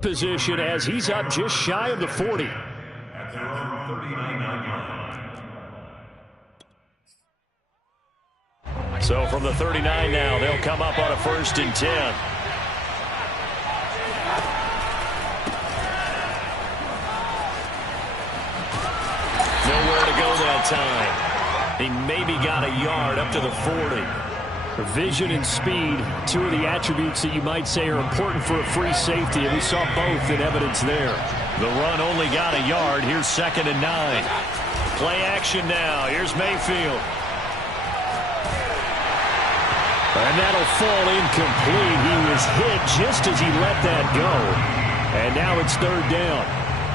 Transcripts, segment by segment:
Position as he's up just shy of the 40. So from the 39 now, they'll come up on a 1st and 10. Nowhere to go that time. He maybe got a yard up to the 40. Vision and speed, two of the attributes that you might say are important for a free safety, and we saw both in evidence there. The run only got a yard. Here's 2nd and 9. Play action now. Here's Mayfield. And that'll fall incomplete. He was hit just as he let that go. And now it's 3rd down.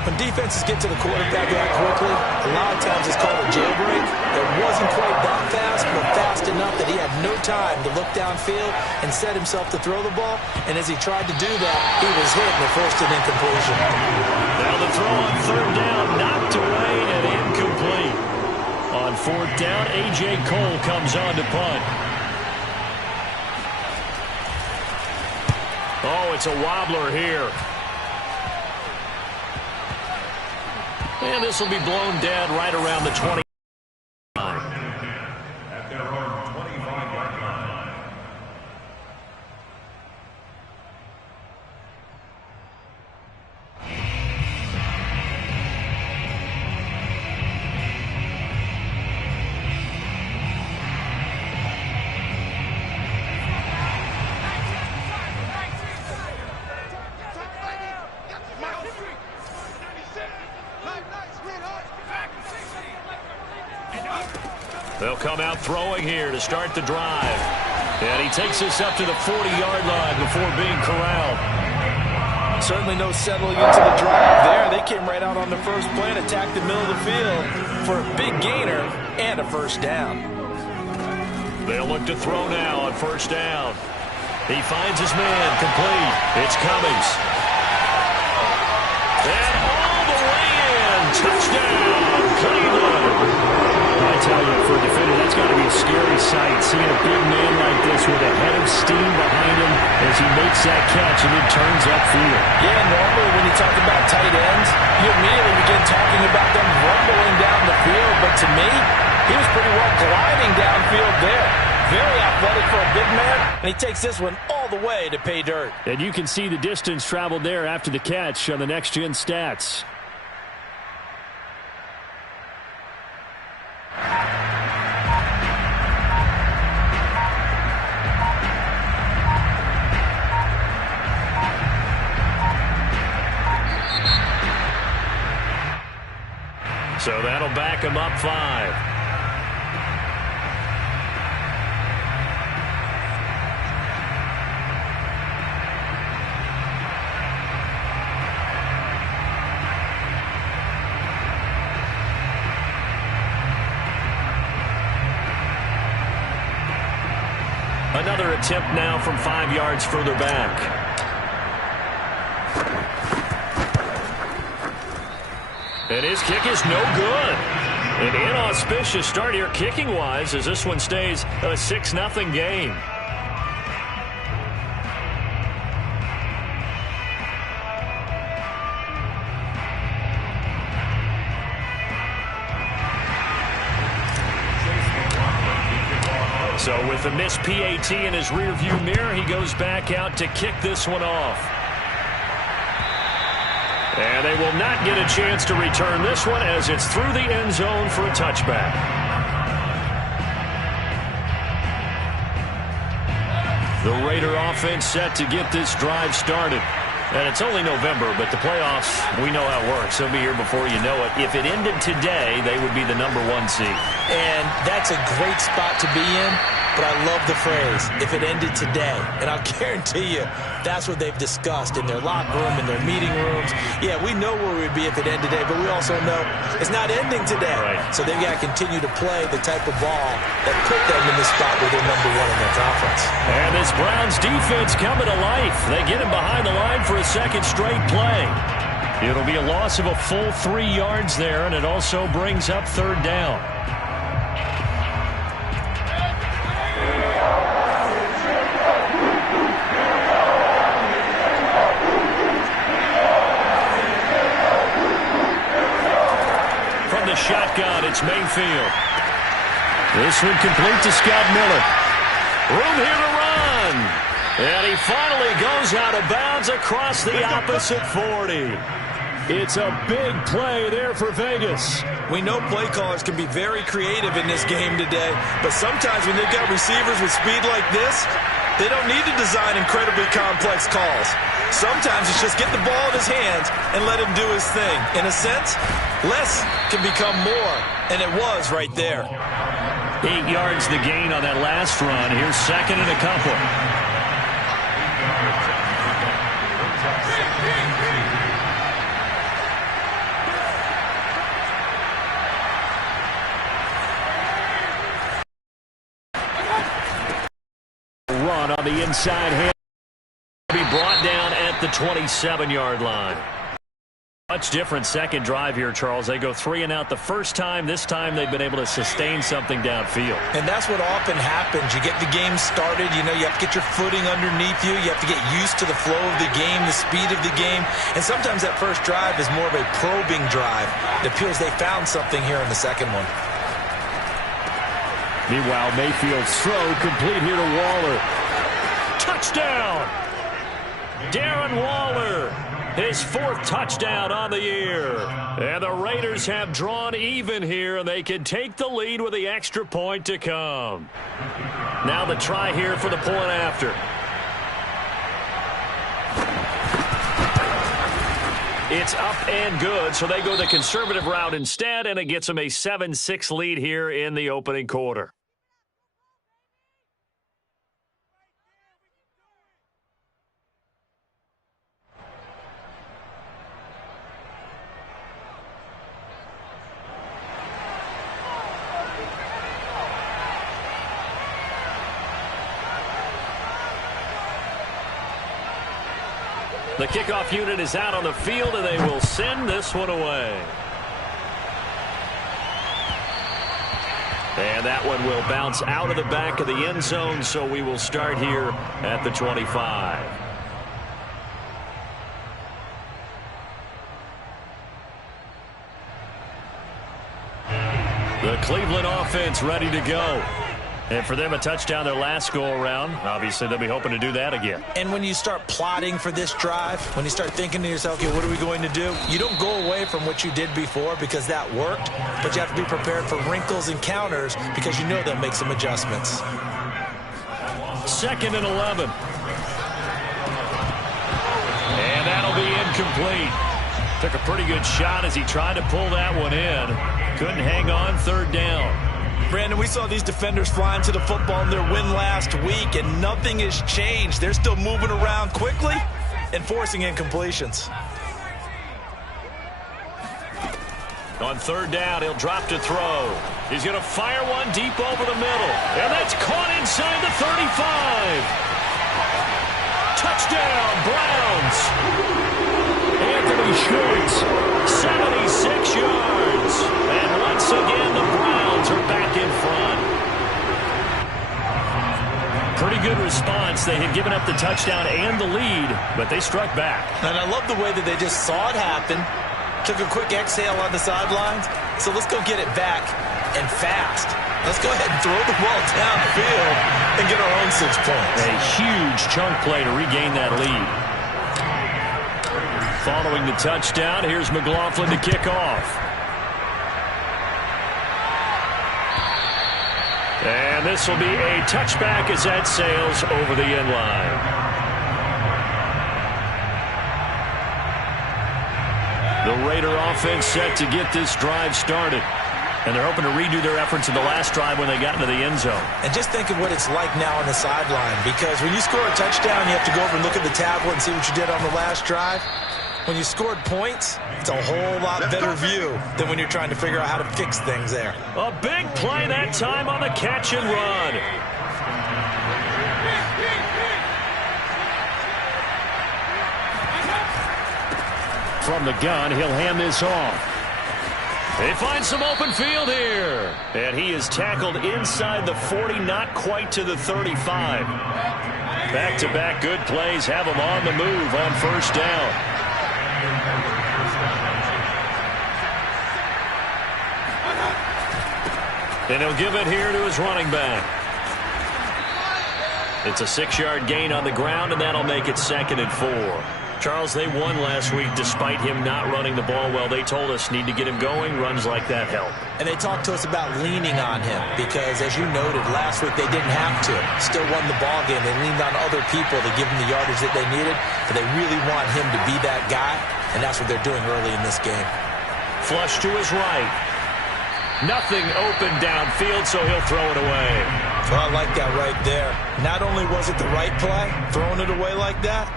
When defenses get to the quarterback that quickly, a lot of times it's called a jailbreak. It wasn't quite that fast, but fast enough that he had no time to look downfield and set himself to throw the ball. And as he tried to do that, he was hit and forced an incompletion. Now the throw on 3rd down, knocked away and incomplete. On 4th down, A.J. Cole comes on to punt. Oh, it's a wobbler here. And this will be blown dead right around the 20. At their own 25-yard line. They'll come out throwing here to start the drive. And he takes us up to the 40-yard line before being corralled. Certainly no settling into the drive there. They came right out on the first play and attacked the middle of the field for a big gainer and a 1st down. They'll look to throw now on 1st down. He finds his man complete. It's Cummings. And all the way in. Touchdown, Cleveland. I tell you, for a defender, that's got to be a scary sight, seeing a big man like this with a head of steam behind him as he makes that catch and then turns upfield. Yeah, normally when you talk about tight ends, you immediately begin talking about them rumbling down the field, but to me, he was pretty well gliding downfield there. Very athletic for a big man, and he takes this one all the way to pay dirt. And you can see the distance traveled there after the catch on the next-gen stats. So that'll back him up 5. Another attempt now from 5 yards further back. And his kick is no good. An inauspicious start here kicking-wise as this one stays a 6-0 game. So with the missed PAT in his rearview mirror, he goes back out to kick this one off. And they will not get a chance to return this one as it's through the end zone for a touchback. The Raider offense set to get this drive started. And it's only November, but the playoffs, we know how it works. They'll be here before you know it. If it ended today, they would be the #1 seed. And that's a great spot to be in, but I love the phrase, if it ended today. And I'll guarantee you, that's what they've discussed in their locker room, in their meeting rooms. Yeah, we know where we'd be if it ended today, but we also know it's not ending today. Right. So they've got to continue to play the type of ball that put them in the spot where they're #1 in their conference. And this Browns defense coming to life. They get him behind the line for a second straight play. It'll be a loss of a full 3 yards there, and it also brings up 3rd down. shotgun. It's Mayfield. This one complete to Scott Miller. Room here to run. And he finally goes out of bounds across the opposite 40. It's a big play there for Vegas. We know play callers can be very creative in this game today, but sometimes when they've got receivers with speed like this, they don't need to design incredibly complex calls. Sometimes it's just get the ball in his hands and let him do his thing. In a sense, less can become more, and it was right there. 8 yards the gain on that last run. Here's second and a couple. Run on the inside hand. Be brought down at the 27-yard line. Much different second drive here, Charles. They go 3 and out the first time. This time they've been able to sustain something downfield. And that's what often happens. You get the game started. You know, you have to get your footing underneath you. You have to get used to the flow of the game, the speed of the game. And sometimes that first drive is more of a probing drive. It appears they found something here in the second one. Meanwhile, Mayfield's throw complete here to Waller. Touchdown! Darren Waller, his 4th touchdown on the year. And the Raiders have drawn even here, and they can take the lead with the extra point to come. Now the try here for the point after. It's up and good, so they go the conservative route instead, and it gets them a 7-6 lead here in the opening quarter. The kickoff unit is out on the field, and they will send this one away. And that one will bounce out of the back of the end zone, so we will start here at the 25. The Cleveland offense ready to go. And for them, a touchdown their last go-around. Obviously, they'll be hoping to do that again. And when you start plotting for this drive, when you start thinking to yourself, okay, what are we going to do? You don't go away from what you did before because that worked, but you have to be prepared for wrinkles and counters because you know they'll make some adjustments. 2nd and 11. And that'll be incomplete. Took a pretty good shot as he tried to pull that one in. Couldn't hang on, 3rd down. Brandon, we saw these defenders flying to the football in their win last week, and nothing has changed. They're still moving around quickly and forcing incompletions. On 3rd down, he'll drop to throw. He's going to fire one deep over the middle. And that's caught inside the 35. Touchdown, Browns. Anthony Schwartz, 76 yards. And once again, the Browns are back in front. Pretty good response. They had given up the touchdown and the lead, but they struck back. And I love the way that they just saw it happen, took a quick exhale on the sidelines. So let's go get it back and fast. Let's go ahead and throw the ball downfield and get our own 6 points. A huge chunk play to regain that lead. Following the touchdown, here's McLaughlin to kick off. And this will be a touchback as that sails over the end line. The Raider offense set to get this drive started. And they're hoping to redo their efforts in the last drive when they got into the end zone. And just think of what it's like now on the sideline, because when you score a touchdown, you have to go over and look at the tablet and see what you did on the last drive. When you scored points, it's a whole lot better view than when you're trying to figure out how to fix things there. A big play that time on the catch and run. From the gun, he'll hand this off. They find some open field here. And he is tackled inside the 40, not quite to the 35. Back-to-back good plays have him on the move on 1st down. And he'll give it here to his running back. It's a 6-yard gain on the ground, and that'll make it 2nd and 4. Charles, they won last week despite him not running the ball well. They told us need to get him going. Runs like that help. And they talked to us about leaning on him because, as you noted, last week they didn't have to. Still won the ball game. They leaned on other people to give them the yardage that they needed, but they really want him to be that guy, and that's what they're doing early in this game. Flush to his right. Nothing open downfield, so he'll throw it away. Well, I like that right there. Not only was it the right play, throwing it away like that,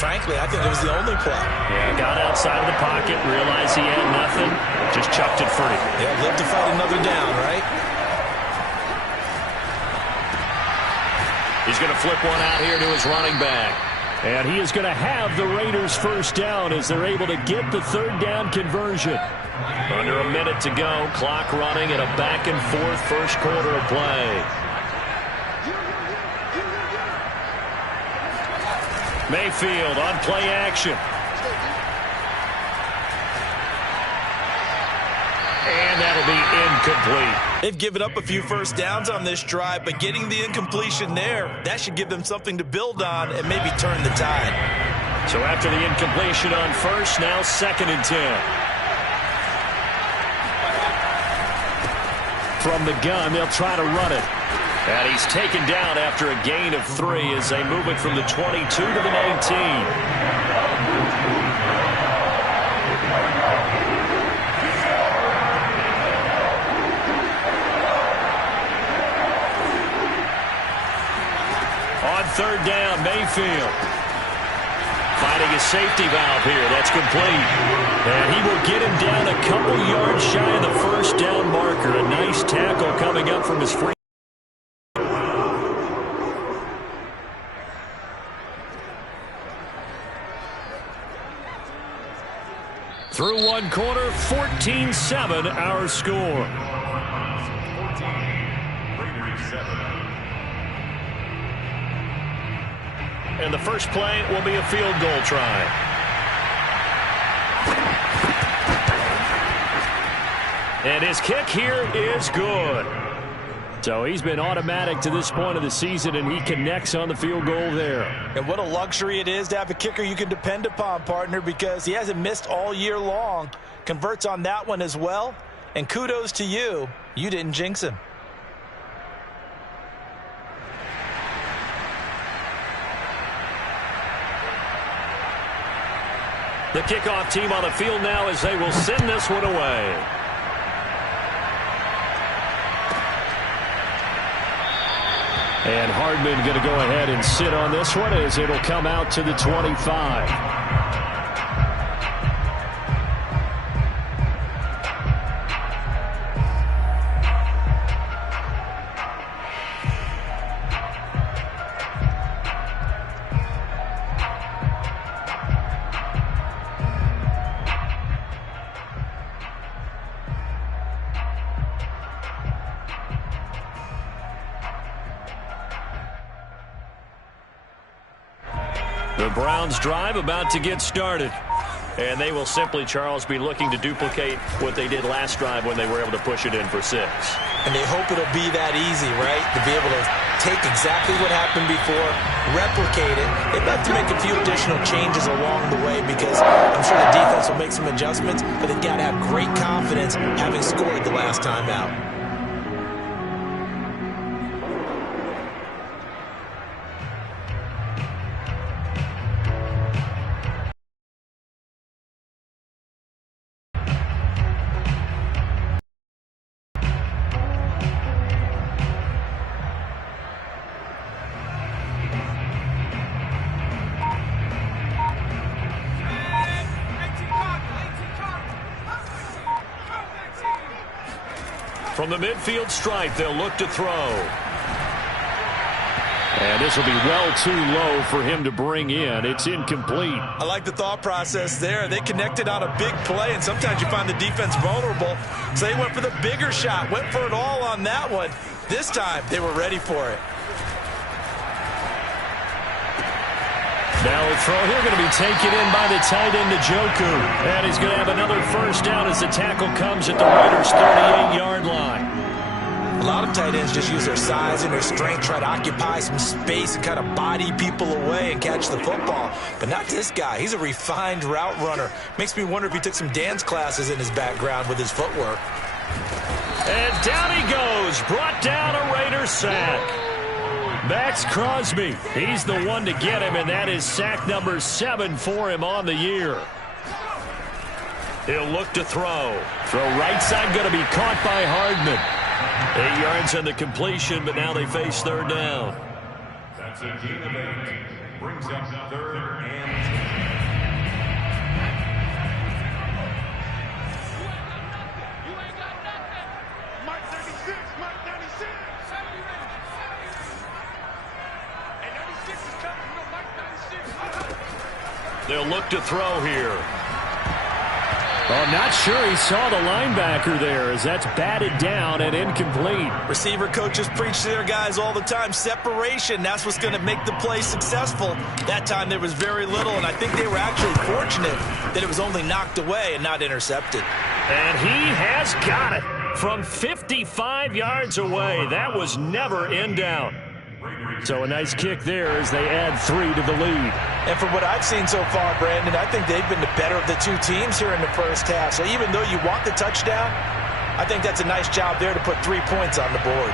frankly, I think it was the only play. Yeah, got outside of the pocket, realized he had nothing, just chucked it free. Yeah, live to fight another down, right? He's going to flip one out here to his running back. And he is going to have the Raiders first down as they're able to get the 3rd down conversion. Under a minute to go, clock running at a back-and-forth first quarter of play. Mayfield on play action. And that'll be incomplete. They've given up a few first downs on this drive, but getting the incompletion there, that should give them something to build on and maybe turn the tide. So after the incompletion on first, now 2nd and 10. From the gun, they'll try to run it. And he's taken down after a gain of 3 as they move it from the 22 to the 19. On 3rd down, Mayfield. Finding a safety valve here. That's complete. And he will get him down a couple yards shy of the first down marker. A nice tackle coming up from his free. Through one quarter, 14-7 our score. And the first play will be a field goal try. And his kick here is good. So he's been automatic to this point of the season, and he connects on the field goal there. And what a luxury it is to have a kicker you can depend upon, partner, because he hasn't missed all year long. Converts on that one as well. And kudos to you. You didn't jinx him. The kickoff team on the field now as they will send this one away. And Hardman going to go ahead and sit on this one as it'll come out to the 25. The Browns drive about to get started. And they will simply, Charles, be looking to duplicate what they did last drive when they were able to push it in for 6. And they hope it'll be that easy, right? To be able to take exactly what happened before, replicate it. They've got to make a few additional changes along the way because I'm sure the defense will make some adjustments, but they've got to have great confidence having scored the last time out. From the midfield stripe, they'll look to throw. And this will be well too low for him to bring in. It's incomplete. I like the thought process there. They connected on a big play, and sometimes you find the defense vulnerable. So they went for the bigger shot, went for it all on that one. This time, they were ready for it. Now a throw here going to be taken in by the tight end, Njoku. And he's going to have another first down as the tackle comes at the Raiders' 38-yard line. A lot of tight ends just use their size and their strength, try to occupy some space and kind of body people away and catch the football. But not this guy. He's a refined route runner. Makes me wonder if he took some dance classes in his background with his footwork. And down he goes. Brought down a Raider sack. Max Crosby. He's the one to get him, and that is sack number 7 for him on the year. He'll look to throw. Throw right side, going to be caught by Hardman. 8 yards on the completion, but now they face third down. That's a gain of 8. Brings up 3rd and 10. They'll look to throw here. Oh, not sure he saw the linebacker there as that's batted down and incomplete. Receiver coaches preach to their guys all the time. Separation, that's what's going to make the play successful. That time there was very little, and I think they were actually fortunate that it was only knocked away and not intercepted. And he has got it from 55 yards away. That was never in down. So a nice kick there as they add 3 to the lead. And from what I've seen so far, Brandon, I think they've been the better of the two teams here in the first half. So even though you want the touchdown, I think that's a nice job there to put 3 points on the board.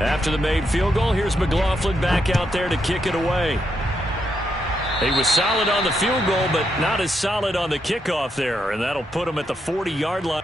After the made field goal, here's McLaughlin back out there to kick it away. He was solid on the field goal, but not as solid on the kickoff there, and that'll put him at the 40-yard line.